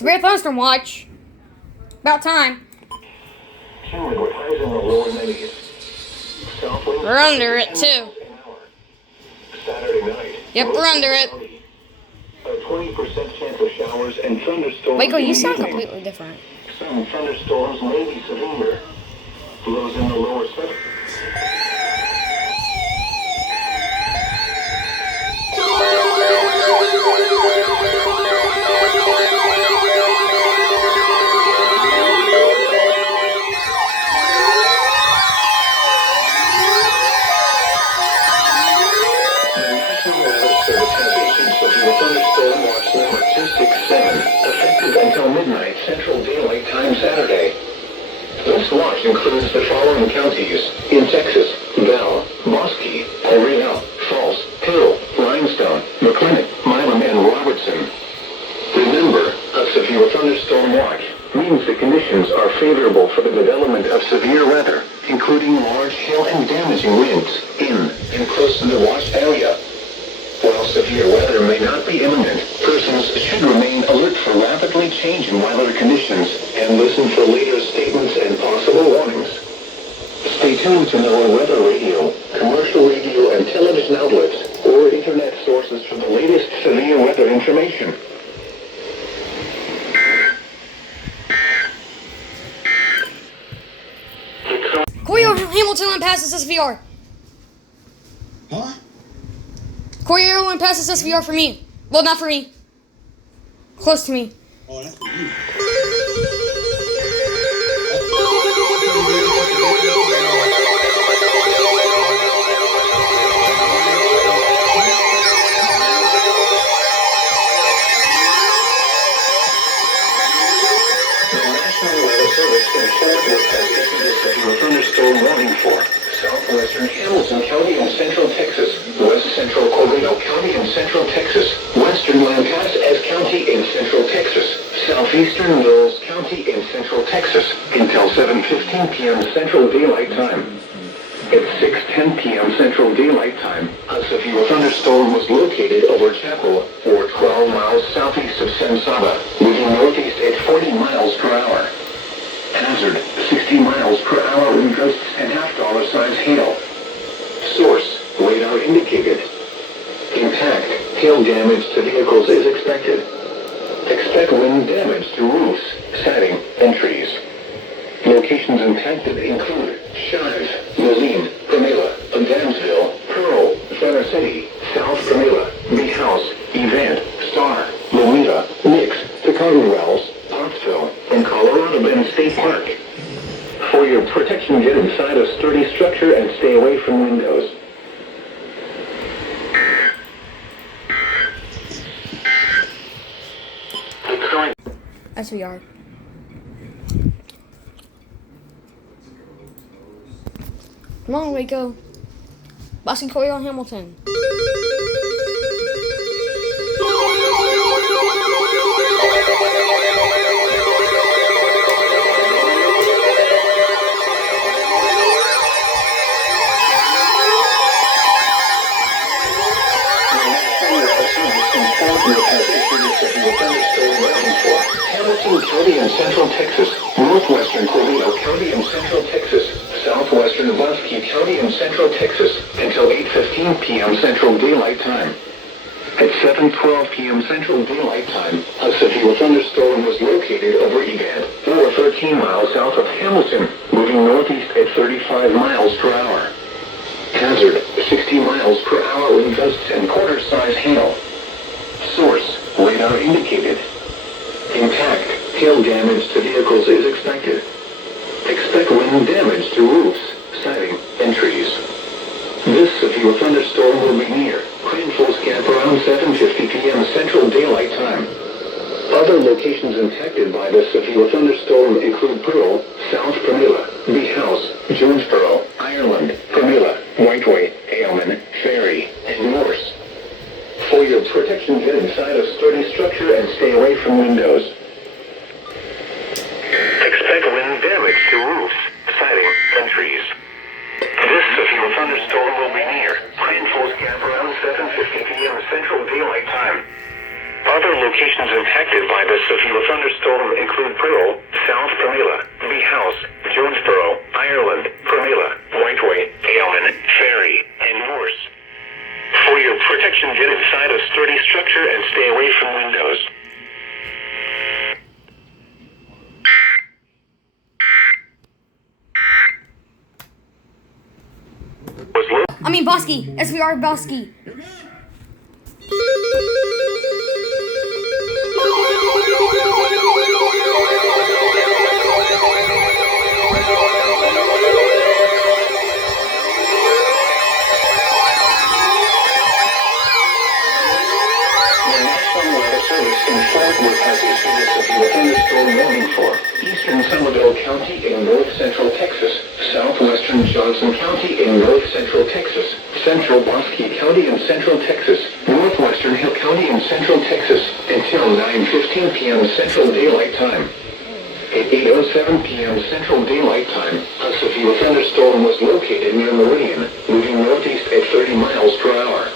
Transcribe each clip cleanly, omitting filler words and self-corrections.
Severe thunderstorm watch. About time. Humid with highs in the lower 90s. Southwest We're under it too. Saturday night. Yep, we're under it. A 20% chance of showers and thunderstorms. Michael, you in the sound evening. completely different. Some thunderstorms may be severe. Lows in the lower 70s. Thunderstorm watch number 267, effective until midnight Central Daylight Time Saturday. This watch includes the following counties in Texas: Val, Bosque, Real, Falls, Hill, Limestone, McClintock, Milam, and Robertson. Remember, a severe thunderstorm watch means the conditions are favorable for the development of severe weather, including large hail and damaging winds in and close to the watch area. While severe weather may not be imminent, persons should remain alert for rapidly changing weather conditions and listen for later statements and possible warnings. Stay tuned to NOAA weather radio, commercial radio and television outlets, or internet sources for the latest severe weather information. Corey Hamilton passes SVR. Huh? Corey Irwin passes SVR for me. Well, not for me. Close to me. Oh, that's for you. The National Weather Service in Fort Worth has issued a severe thunderstorm warning for southwestern Hamilton County and central Texas, west central Coronado County and central Texas, western Lampasas County in central Texas, southeastern Mills County in central Texas, until 7:15 p.m. Central Daylight Time. At 6:10 p.m. Central Daylight Time, a severe thunderstorm was located over Chapel, or 12 miles southeast of San Saba, moving northeast at 40 miles per hour. Hazard, 60 miles per hour wind gusts and half-dollar size hail. Source, radar indicated. Impact, hail damage to vehicles is expected. Expect wind damage to roofs, siding, and trees. Locations impacted include Shive, Moline, Pramila, Adamsville, Pearl, Center City, South Pramila, Bee House, Event, Star, Lomita, Nix, Chicago Wells, Pottsville, and Colorado Bend State Park. For your protection, get inside a sturdy structure and stay away from windows. SVR. Come on, Waco. Boston Corey Hamilton. Hamilton County in central Texas, northwestern Coronado County in central Texas, southwestern Bosque County in central Texas, until 8:15 p.m. Central Daylight Time. At 7:12 p.m. Central Daylight Time, a severe thunderstorm was located over Egan, or 13 miles south of Hamilton, moving northeast at 35 miles per hour. Hazard, 60 miles per hour wind gusts and quarter-size hail. Source, radar indicated. Impact, hail damage to vehicles is expected. Expect wind damage to roofs, siding, and trees. This severe thunderstorm will be near Crane Falls Gap around 7:50 p.m. Central Daylight Time. Other locations impacted by this severe thunderstorm include Pearl, South Pramila, Bee House, Jonesboro, Ireland, Pramila, Whiteway, Aylman, Ferry, and Morse. For your protection, get inside a sturdy structure and stay away from windows. Expect wind damage to roofs, siding, and trees. This severe thunderstorm will be near Crane Falls Gap around 7:50 p.m. Central Daylight Time. Other locations Locations impacted by the severe thunderstorm include Pearl, South Pramila, Bee House, Jonesboro, Ireland, Pramila, Whiteway, Aylman, Ferry, and Morse. For your protection, get inside a sturdy structure and stay away from windows. Bosky. SVR Bosky. Eastern Somerville County in north central Texas, southwestern Johnson County in north central Texas, central Bosque County in central Texas, northwestern Hill County in central Texas, until 9:15 p.m. Central Daylight Time. At 8:07 p.m. Central Daylight Time, a severe thunderstorm was located near Meridian, moving northeast at 30 miles per hour.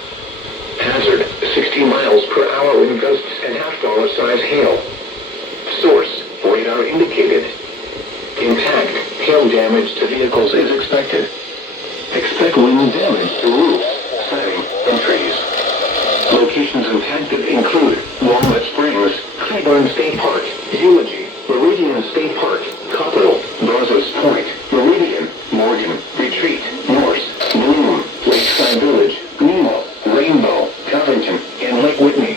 Hazard, 60 miles per hour wind gusts and half-dollar size hail. Source, radar indicated. Impact, hail damage to vehicles is expected. Expect wind damage to roofs, siding, and trees. Locations impacted include Walnut Springs, Cleburne State Park, Eulogy, Meridian State Park, Copperell, Brazos Point, Meridian, Morgan, Retreat, Morse, Bloom, Lakeside Village, Nemo, Rainbow, Covington, and Lake Whitney.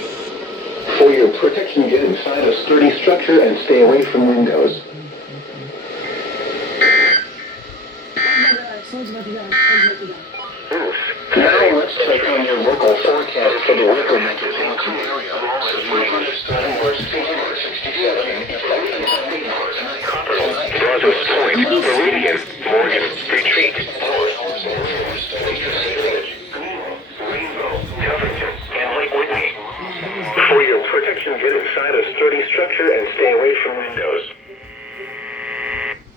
For your protection, get inside a sturdy structure and stay away from windows. Now let's check on your local forecast for the local metropolitan area. Copperell, Brazos Point, Meridian, Morgan, Retreat, Rainbow, Covington, and Lake Whitney. For your protection, get inside a sturdy structure and stay away from windows.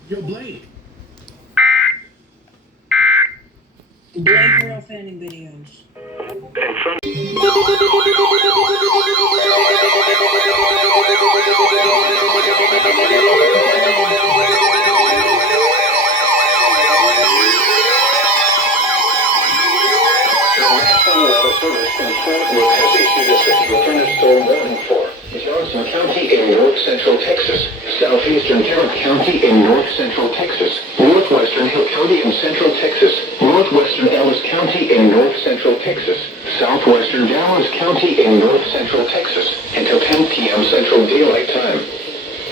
Yo, Blake. Blake, we're all fanning videos. And from thunderstorm warning for Johnson County in north central Texas, southeastern Tarrant County in north central Texas, northwestern Hill County in central Texas, northwestern Ellis County in north central Texas, southwestern Dallas County in north central Texas, until 10 p.m. Central Daylight Time.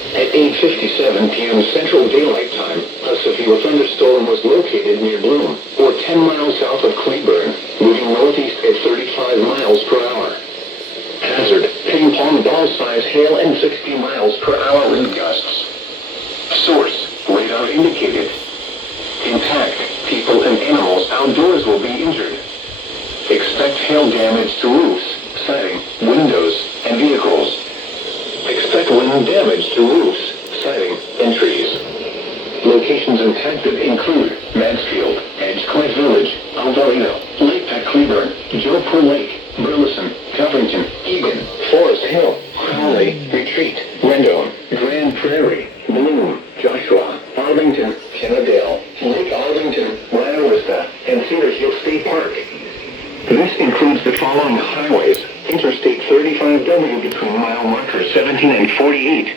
At 8:57 p.m. Central Daylight Time, a severe thunderstorm was located near Bloom, or 10 miles south of Cleburne, moving northeast at 35 miles per hour. Hazard, ping-pong ball-size hail and 60 miles per hour wind gusts. Source, radar indicated. Impact, people and animals outdoors will be injured. Expect hail damage to roofs, siding, windows, and vehicles. Expect wind damage to roofs, siding, and trees. Locations impacted include Mansfield, Edgecliff Village, Alvarado, Lake Pat Cleburne, Joepur Lake, Burleson, Covington, Egan, Forest Hill, Crowley, Retreat, Rendon, Grand Prairie, Bloom, Joshua, Arlington, Kennedale, Lake Arlington, Buena Vista, and Cedar Hill State Park. This includes the following highways: Interstate 35W between mile markers 17 and 48.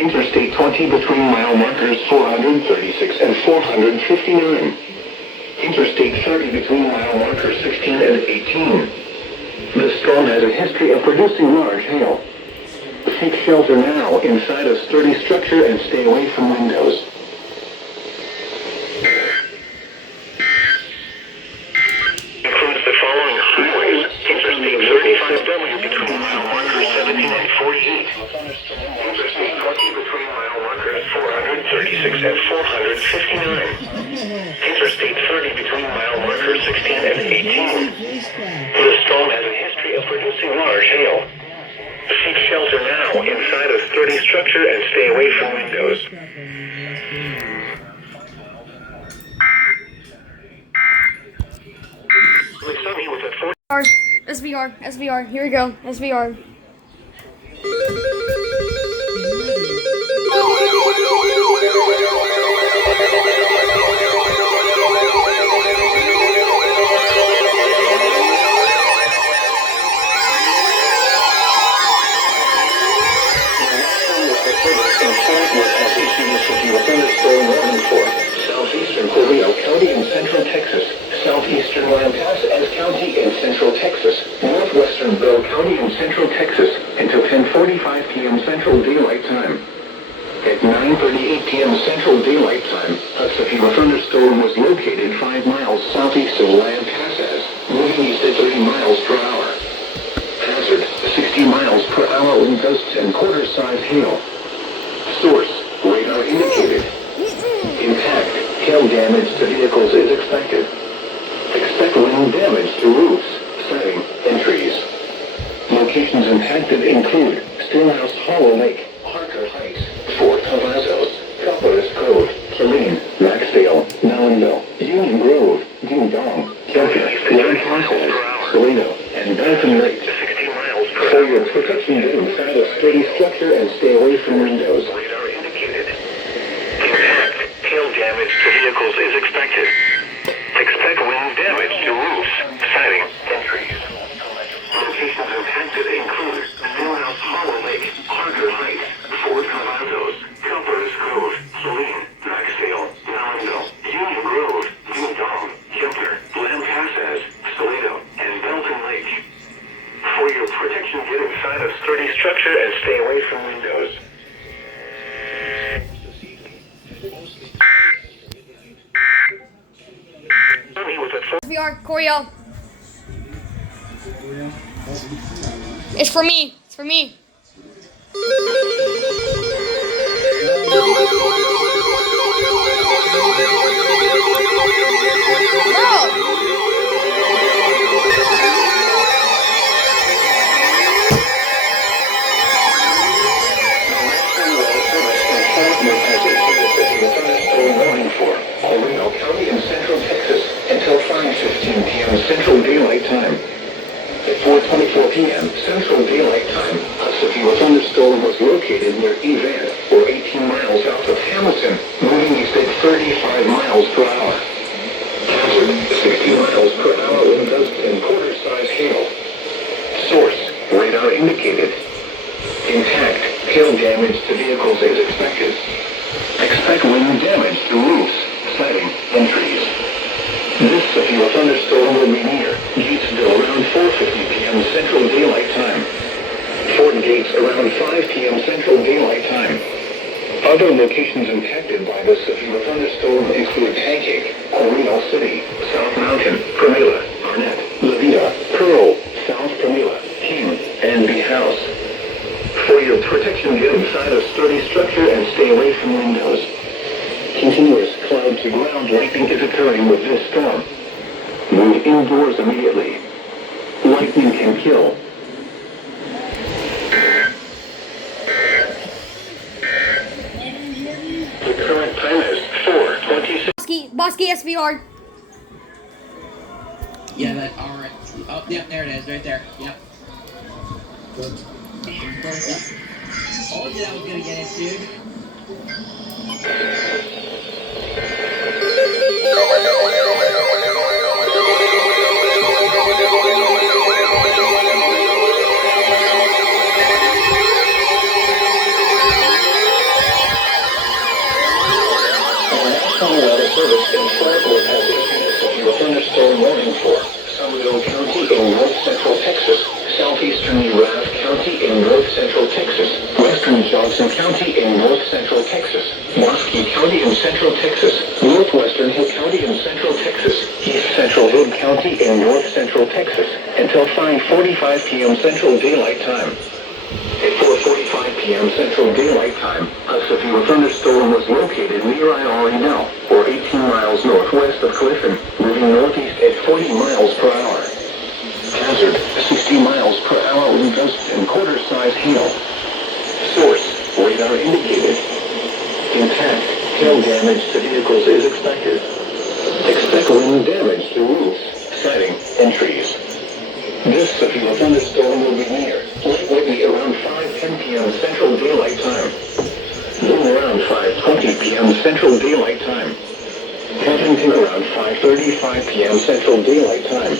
Interstate 20 between mile markers 436 and 459. Interstate 30 between mile markers 16 and 18. The storm has a history of producing large hail. Seek shelter now inside a sturdy structure and stay away from windows. Includes the following highways: Interstate 35W between mile markers 17 and 48. Interstate 20 between mile markers 436 and 459. Interstate 30 between mile markers 16 and 18. The storm has a history of producing large hail. Seek shelter now inside a sturdy structure and stay away from windows. SVR, SVR, here we go, SVR. County in central Texas, southeastern Lampasas County in central Texas, northwestern Bell County in central Texas, until 10:45 p.m. Central Daylight Time. At 9:38 p.m. Central Daylight Time, a severe thunderstorm was located 5 miles southeast of Lampasas, moving east at 30 miles per hour. Hazard, 60 miles per hour wind gusts and quarter-size hail. Source, radar indicated. Impact, hail damage to vehicles is expected. Expect wind damage to roofs, siding, and trees. Locations impacted include Stillhouse Hollow Lake, Harker Heights, Fort Cavazos, Copperas Cove, Killeen, Maxdale, Nowinville, Union Grove, Ding Dong, Kelton, Lampasas, Salino, and Belton Lake. For your protection, get inside a sturdy structure and stay away from windows. Radar indicated. Impact, hail damage to vehicles is expected. Expect wind damage to roofs, siding, and trees. Locations impacted include Stillhouse Hollow Lake, Harker Heights, Fort Cavazos, Copperas Cove, Killeen, Maxdale, Nowinville, Union Grove, Ding Dong, Kelton, Lampasas, Salino, and Belton Lake. For your protection, get inside a sturdy structure and stay away from windows. SVR, Corio. It's for me. It's for me. Bro. County in central Texas until 5:15 p.m. Central Daylight Time. At 4:24 p.m. Central Daylight Time, a severe thunderstorm was located near EAS, or 18 miles south of Hamilton, moving east at 35 miles per hour. Hazard, 60 miles per hour wind gusts and quarter-size hail. Source, radar indicated. Impact, hail damage to vehicles is expected. Expect wind damage to roofs, siding, and trees. This severe thunderstorm will be near Gatesville around 4:50 p.m. Central Daylight Time. Fort Gates around 5 p.m. Central Daylight Time. Other locations impacted by this severe thunderstorm include Pancake, Corral City, South Mountain, Pramila, Arnett, Levita, Pearl, South Pramila, King, and B House. For your protection, get inside a sturdy structure and stay away from windows. Continuous cloud-to-ground lightning is occurring with this storm. Move indoors immediately. Lightning can kill. The current time is 4:26. Bosky SVR. Yeah, that, alright. Oh, yep, there it is, right there. Yep. Told you that was gonna get it, dude. National Weather Service in Flagler has issued a severe thunderstorm warning for Somerville County in north central Texas, southeastern Raff County in north central Texas, western Johnson County in north central Texas, Wasky County in central Texas, northwestern Hill County in central Texas, east central Hood County in north central Texas, until 5:45 p.m. Central Daylight Time. At 4:45 p.m. Central Daylight Time, a severe thunderstorm was located near Iorino, or 18 miles northwest of Clifton, moving northeast at 40 miles per hour. Hazard, 60 miles per hour wind gusts and quarter-size hail. Source, radar indicated. Impact, hail damage to vehicles is expected. Expect wind damage to roofs, siding, and trees. This severe thunderstorm will be near Lake Whitney around 5:10 p.m. Central Daylight Time. Then around 5:20 p.m. Central Daylight Time. Huntington around 5:35 p.m. Central Daylight Time.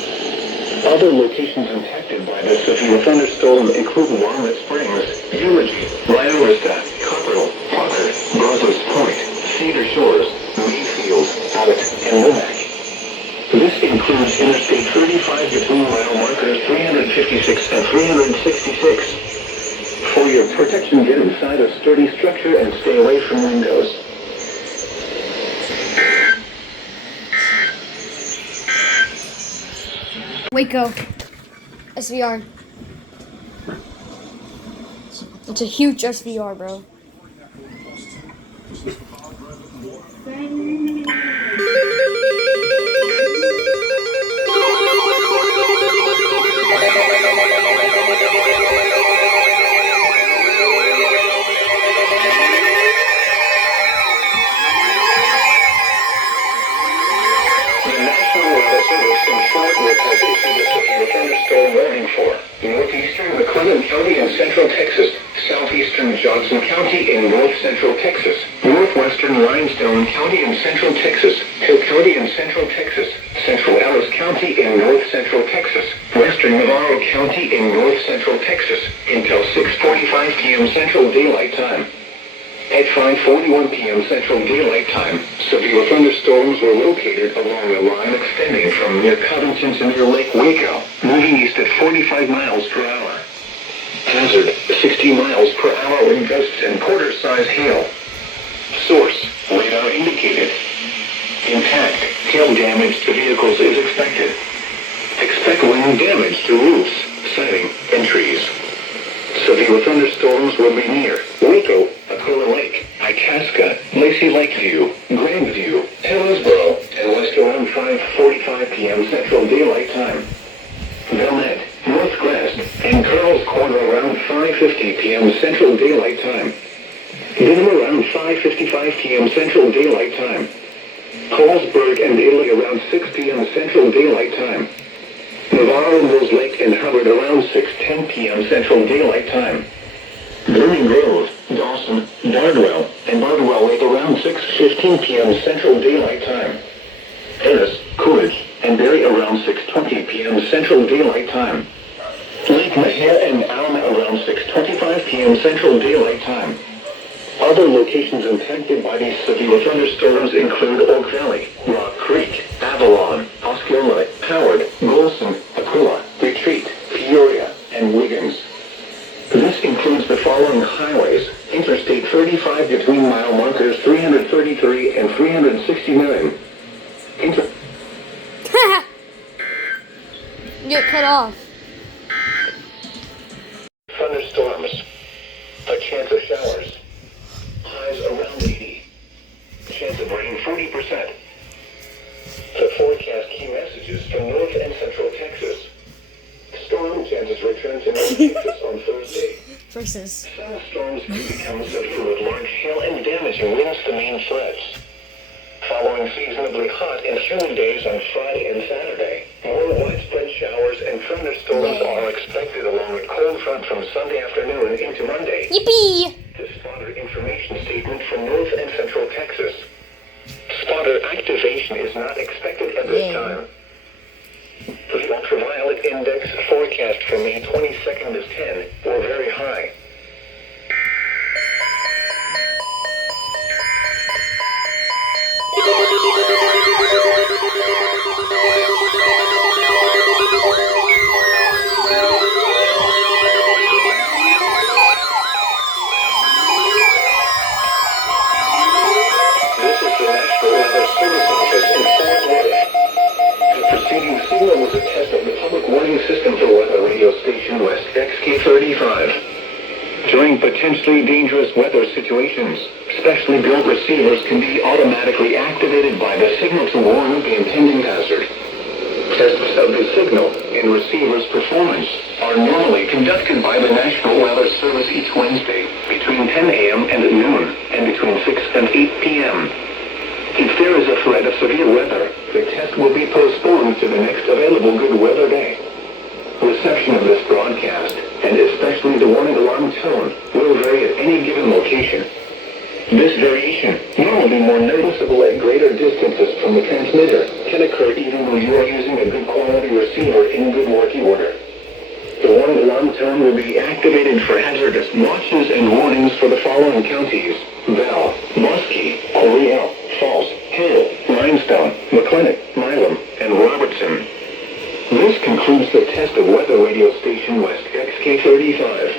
Other locations impacted by this severe thunderstorm include Walnut Springs, Eulogy, Rio Vista, Copperell, Parker, Brazos Point, Cedar Shores, Mayfield, Abbott, and Womack. includes Interstate 35 between mile markers 356 and 366. For your protection, get inside a sturdy structure and stay away from windows. Waco. SVR. It's a huge SVR, bro. Northeastern McLennan County in Central Texas, southeastern Johnson County in North Central Texas, northwestern Limestone County in Central Texas, Hill County in Central Texas, central Ellis County in North Central Texas, western Navarro County in North Central Texas, until 6:45 p.m. Central Daylight Time. At 5:41 p.m. Central Daylight Time, severe thunderstorms were located along a line extending from near Covington to near Lake Waco, moving east at 45 miles per hour. Hazard, 60 miles per hour wind gusts and quarter-size hail. Source, radar indicated. Impact, hail damage to vehicles is expected. Expect wind damage to roofs, siding, and trees. Severe thunderstorms will be near Waco, Aquila Lake, Itasca, Lacey Lakeview, Grandview, Hillsboro, and west around 5:45 p.m. Central Daylight Time. Vilmet, North Grass, and Carl's Corner around 5:50 p.m. Central Daylight Time. Denham around 5:55 p.m. Central Daylight Time. Colesburg and Italy around 6 p.m. Central Daylight Time. Navarro, Mills Lake, and Hubbard around 6:10 p.m. Central Daylight Time. Burning Grove, Dawson, Bardwell, and Bardwell Lake around 6:15 p.m. Central Daylight Time. Ennis, Coolidge, and Berry around 6:20 p.m. Central Daylight Time. Lake Mahia and Alma around 6:25 p.m. Central Daylight Time. Other locations impacted by these severe thunderstorms include Oak Valley, Rock Creek, Avalon, Osceola, Howard, Golson, Aquila, Retreat, Peoria, and Wiggins. This includes the following highways: Interstate 35 between mile markers 333 and 369. Get cut off. Thunderstorms. A chance of showers. Highs around 80. Chance of rain 40%. The forecast key messages from North and Central Texas. Storm chances return to North Texas on Thursday. Versus. Some storms could become severe with large hail and damaging winds the main threats. Following seasonably hot and humid days on Friday and Saturday, more widespread showers and thunderstorms are expected along a cold front from Sunday afternoon into Monday. Yippee! The spotter information statement from North and Central Texas. Spotter activation is not expected at this time. The ultraviolet index forecast for May 22nd is 10, or very high. This is the National Weather Service Office in Fort Worth. The preceding signal was a test of the public warning system for weather radio station West XK35. During potentially dangerous weather situations, specially built receivers can be automatically activated by the signal to warn of the impending hazard. Tests of the signal and receiver's performance are normally conducted by the National Weather Service each Wednesday between 10 a.m. and noon and between 6 and 8 p.m. If there is a threat of severe weather, the test will be postponed to the next available good weather day. Reception of this broadcast, and especially the warning alarm tone, will vary at any given location. This variation, normally more noticeable at greater distances from the transmitter, can occur even when you are using a good quality receiver in good working order. The warning alarm tone will be activated for hazardous watches and warnings for the following counties: Bell, Muskie, Coryell, Falls, Hill, Limestone, McLennan, Milam, and Robertson. This concludes the test of Weather Radio Station West XK35.